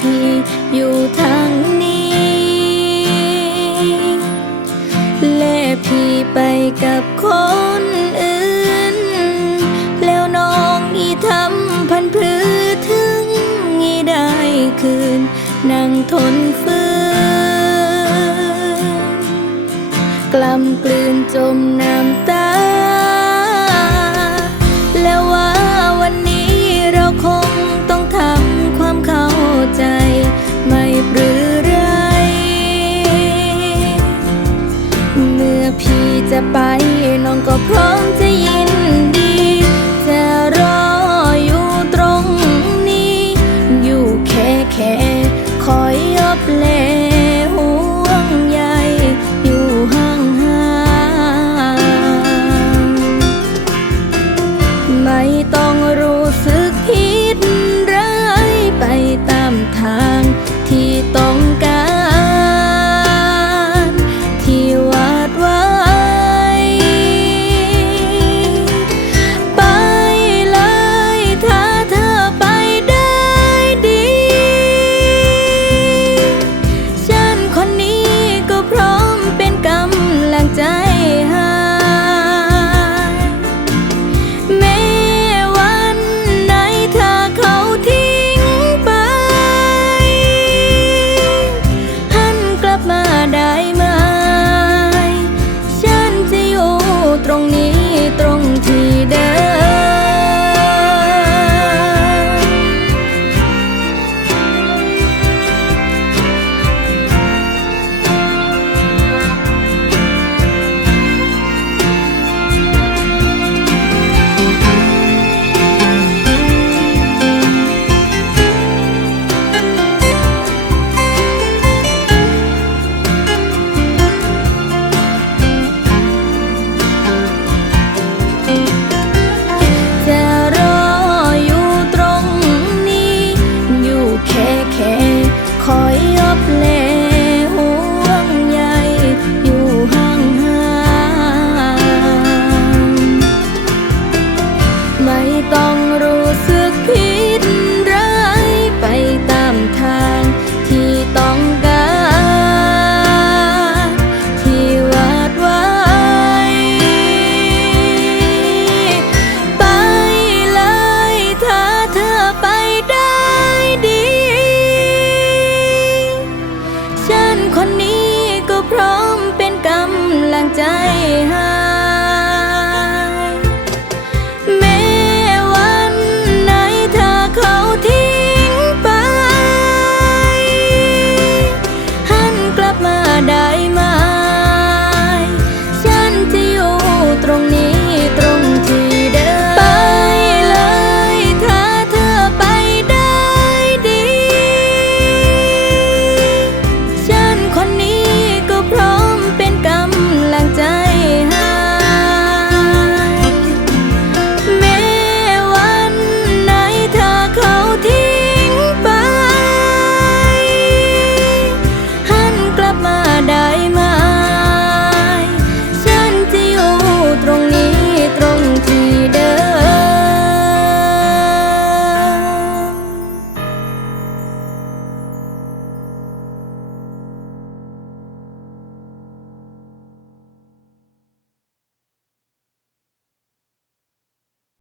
พี่อยู่ทางนี้ และพี่ไปกับคนอื่น แล้วน้องอีทำพันพรือถึงอีได้คืน นั่งทนฝืนกลำกลืนจมน้ พี่จะไปน้องก็พร้อมจะยินดี จะรออยู่ตรงนี้ อยู่แค่แค่คอยยอบเลห่วงใยอยู่ห่างห่างไม่ต้องรู้สึกผิดร้ยไปตามทางที่ต้อง ให้